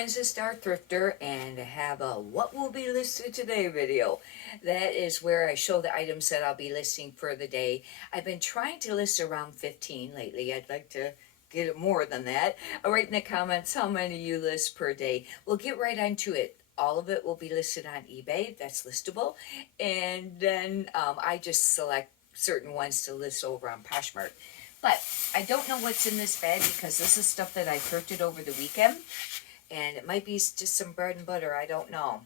friends, it's Star Thrifter, and I have a What Will Be Listed Today video. That is where I show the items that I'll be listing for the day. I've been trying to list around 15 lately. I'd like to get it more than that. Write in the comments how many you list per day. We'll get right onto it. All of it will be listed on eBay. That's listable. And then I just select certain ones to list over on Poshmark. But I don't know what's in this bag because this is stuff that I thrifted over the weekend. And it might be just some bread and butter. I don't know.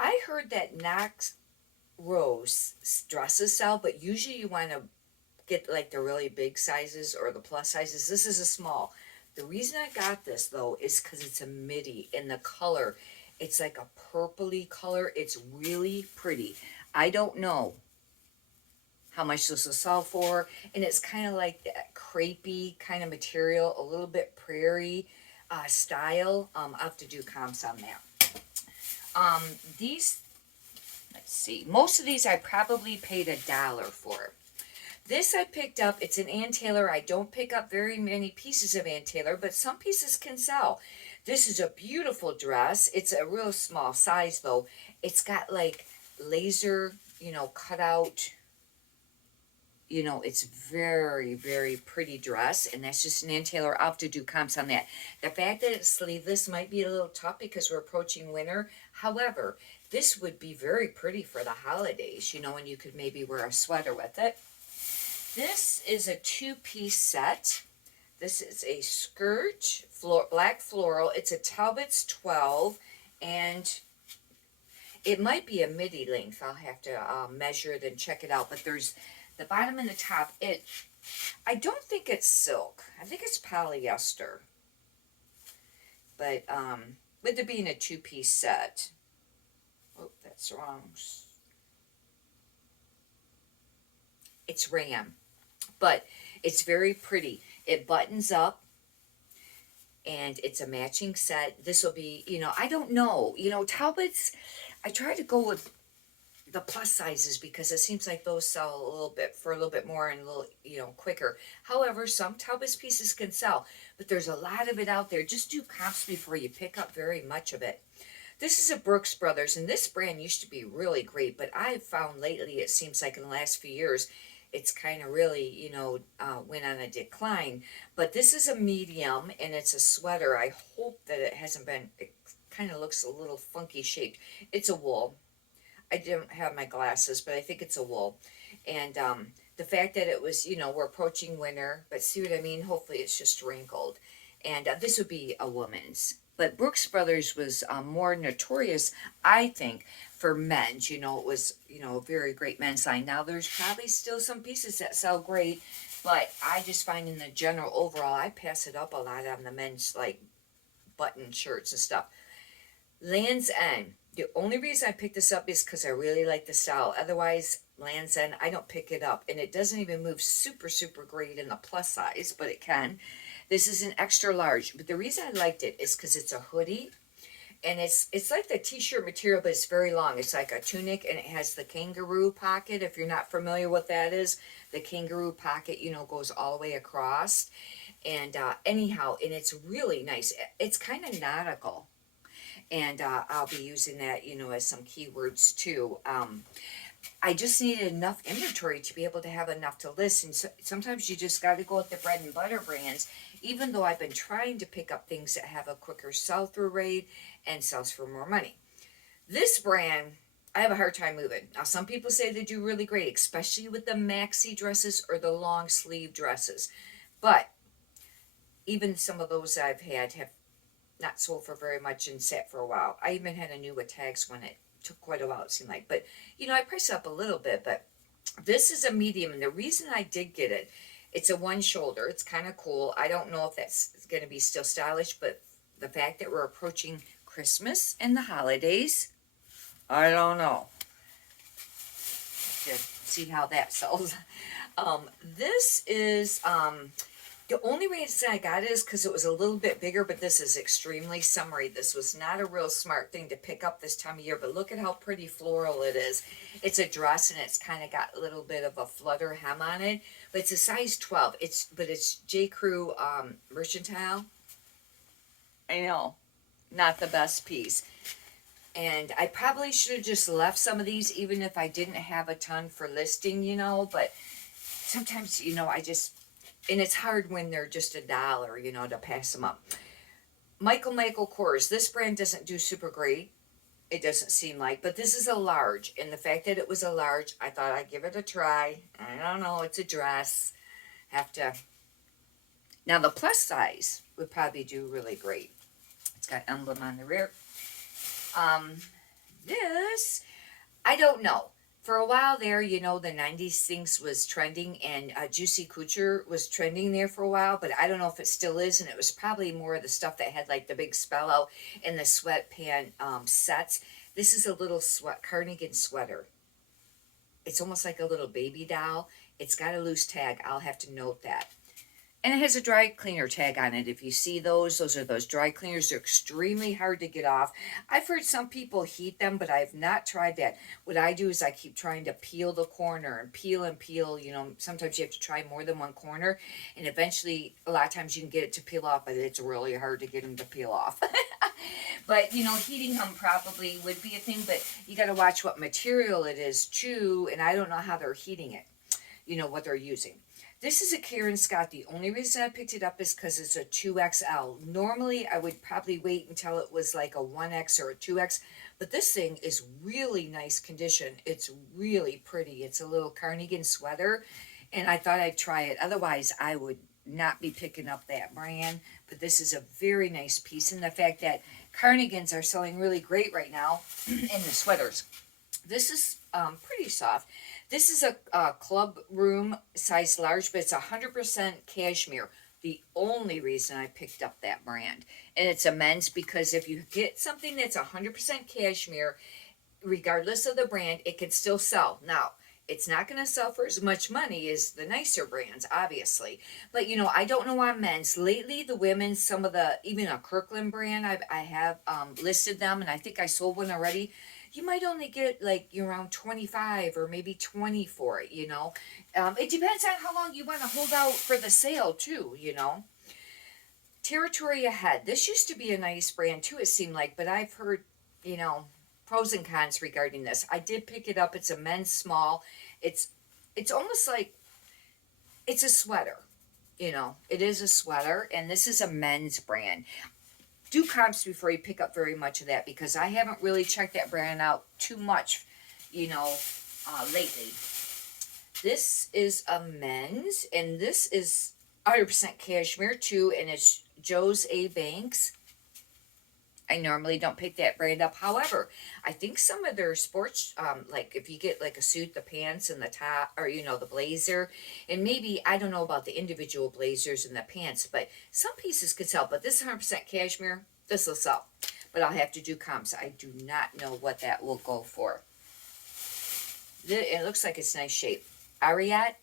I heard that Knox Rose dresses sell, but usually you want to get like the really big sizes or the plus sizes. This is a small. The reason I got this though is because it's a midi in the color. It's like a purpley color. It's really pretty. I don't know how much this will sell for, and it's kind of like that crepey kind of material, a little bit prairie style. I'll have to do comps on that. These, let's see, most of these I probably paid $1 for. This I picked up. It's an Ann Taylor. I don't pick up very many pieces of Ann Taylor, but some pieces can sell. This is a beautiful dress. It's a real small size though. It's got like laser, cut out. It's very, very pretty dress, and that's just an Ann Taylor. I'll have to do comps on that. The fact that it's sleeveless might be a little tough because we're approaching winter. However, this would be very pretty for the holidays, and you could maybe wear a sweater with it. This is a two-piece set. This is a skirt, black floral. It's a Talbot's 12, and it might be a midi length. I'll have to measure it and check it out, but there's the bottom and the top. I don't think it's silk. I think it's polyester. But with it being a two-piece set. Oh, that's wrong. It's ram. But it's very pretty. It buttons up. And it's a matching set. This will be, I don't know. Talbot's, I try to go with the plus sizes because it seems like those sell a little bit more and a little, quicker. However, some Talbot's pieces can sell, but there's a lot of it out there. Just do comps before you pick up very much of it. This is a Brooks Brothers, and this brand used to be really great, but I've found lately, it seems like in the last few years, it's kind of really, went on a decline. But this is a medium, and it's a sweater. I hope that it hasn't been, it kind of looks a little funky shaped. It's a wool. I didn't have my glasses, but I think it's a wool. And the fact that it was, we're approaching winter, but see what I mean? Hopefully it's just wrinkled. And this would be a woman's. But Brooks Brothers was more notorious, I think, for men's. It was, a very great men's line. Now there's probably still some pieces that sell great, but I just find in the general overall, I pass it up a lot on the men's, like, button shirts and stuff. Land's End. The only reason I picked this up is because I really like the style. Otherwise, Land's End, I don't pick it up. And it doesn't even move super, super great in the plus size, but it can. This is an extra large. But the reason I liked it is because it's a hoodie. And it's like the t-shirt material, but it's very long. It's like a tunic, and it has the kangaroo pocket. If you're not familiar what that is, the kangaroo pocket, goes all the way across. And anyhow, and it's really nice. It's kind of nautical. And I'll be using that, as some keywords too. I just needed enough inventory to be able to have enough to list. And so, sometimes you just got to go with the bread and butter brands, even though I've been trying to pick up things that have a quicker sell-through rate and sells for more money. This brand, I have a hard time moving. Now, some people say they do really great, especially with the maxi dresses or the long sleeve dresses. But even some of those I've had have not sold for very much and sat for a while. I even had a new with tags when it took quite a while, it seemed like. But, I priced up a little bit, but this is a medium. And the reason I did get it, it's a one shoulder. It's kind of cool. I don't know if that's going to be still stylish, but the fact that we're approaching Christmas and the holidays, I don't know. To see how that sells. This is, the only reason I got it is because it was a little bit bigger, but this is extremely summery. This was not a real smart thing to pick up this time of year, but look at how pretty floral it is. It's a dress, and it's kind of got a little bit of a flutter hem on it, but it's a size 12. It's J. Crew mercantile. I know. not the best piece. And I probably should have just left some of these, even if I didn't have a ton for listing, but sometimes, I just, and it's hard when they're just $1, to pass them up. Michael Kors, this brand doesn't do super great. It doesn't seem like, but this is a large, and the fact that it was a large, I thought I'd give it a try. I don't know, it's a dress. Have to. Now the plus size would probably do really great. It's got emblem on the rear. Um, this, I don't know. For a while there, the 90s things was trending, and Juicy Couture was trending there for a while, but I don't know if it still is, and it was probably more of the stuff that had like the big spell out and the sweatpant sets. This is a little cardigan sweater. It's almost like a little baby doll. It's got a loose tag. I'll have to note that. And it has a dry cleaner tag on it. If you see those are those dry cleaners. They're extremely hard to get off. I've heard some people heat them, but I've not tried that. What I do is I keep trying to peel the corner and peel. Sometimes you have to try more than one corner. And eventually, a lot of times you can get it to peel off, but it's really hard to get them to peel off. But, heating them probably would be a thing, but you got to watch what material it is, too. And I don't know how they're heating it, what they're using. This is a Karen Scott. The only reason I picked it up is because it's a 2XL. Normally, I would probably wait until it was like a 1X or a 2X. But this thing is really nice condition. It's really pretty. It's a little cardigan sweater. And I thought I'd try it. Otherwise, I would not be picking up that brand. But this is a very nice piece. And the fact that cardigans are selling really great right now in the sweaters. This is pretty soft. This is a club room size large, but it's 100% cashmere. The only reason I picked up that brand. And it's a men's, because if you get something that's 100% cashmere, regardless of the brand, it can still sell. Now, it's not going to sell for as much money as the nicer brands, obviously. But, I don't know on men's. Lately, the women's, some of the, even a Kirkland brand, I have listed them, and I think I sold one already. You might only get like around 25 or maybe 20 for it, It depends on how long you want to hold out for the sale, too, Territory Ahead. This used to be a nice brand, too, it seemed like, but I've heard, pros and cons regarding this. I did pick it up. It's a men's small. It's almost like it's a sweater, It is a sweater, and this is a men's brand. Do comps before you pick up very much of that, because I haven't really checked that brand out too much, lately. This is a men's, and this is 100% cashmere too, and it's Joe's A. Banks. I normally don't pick that brand up. However, I think some of their sports, like if you get like a suit, the pants and the top, or the blazer, and maybe, I don't know about the individual blazers and the pants, but some pieces could sell. But this 100% cashmere, this will sell. But I'll have to do comps. I do not know what that will go for. It looks like it's nice shape. Ariat,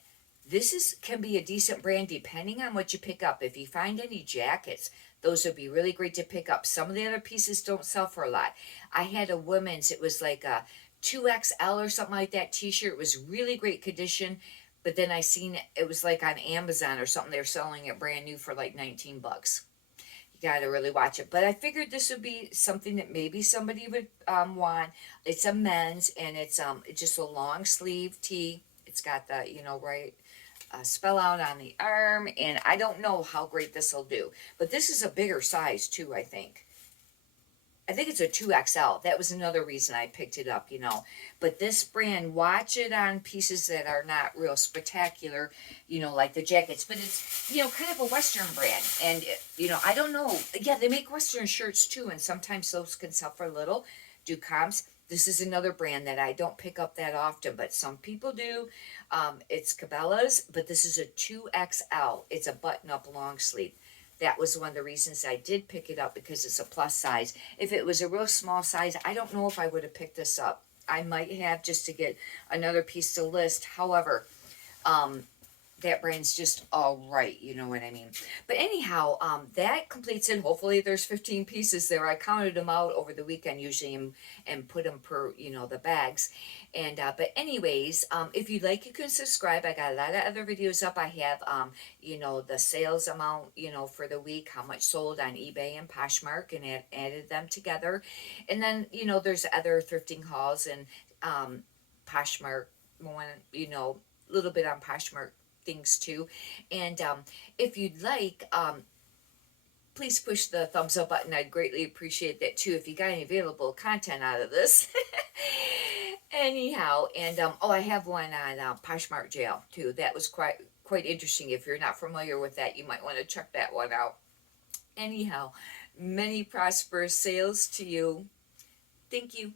can be a decent brand depending on what you pick up. If you find any jackets, those would be really great to pick up. Some of the other pieces don't sell for a lot. I had a women's, it was like a 2XL or something like that t-shirt. It was really great condition. But then I seen it was like on Amazon or something. They're selling it brand new for like $19. You got to really watch it. But I figured this would be something that maybe somebody would want. It's a men's, and it's just a long sleeve tee. It's got the, right spell out on the arm, and I don't know how great this will do. But this is a bigger size too, I think. I think it's a 2XL. That was another reason I picked it up, But this brand, watch it on pieces that are not real spectacular, like the jackets. But it's, kind of a Western brand. And, I don't know. Yeah, they make Western shirts too, and sometimes those can sell for a little. Do comps. This is another brand that I don't pick up that often, but some people do. It's Cabela's, but this is a 2XL. It's a button-up long sleeve. That was one of the reasons I did pick it up, because it's a plus size. If it was a real small size, I don't know if I would have picked this up. I might have, just to get another piece to list. However, that brand's just all right, you know what I mean. But anyhow, that completes it. Hopefully there's 15 pieces there. I counted them out over the weekend usually, and put them per, you know, the bags. And but anyways, if you'd like, you can subscribe. I got a lot of other videos up. I have you know, the sales amount, you know, for the week, how much sold on eBay and Poshmark, and added them together. And then, you know, there's other thrifting hauls and Poshmark one, you know, a little bit on Poshmark things too. And if you'd like, please push the thumbs up button. I'd greatly appreciate that too if you got any available content out of this. Anyhow, and oh, I have one on Poshmark jail too. That was quite interesting. If you're not familiar with that, you might want to check that one out. Anyhow, many prosperous sales to you. Thank you.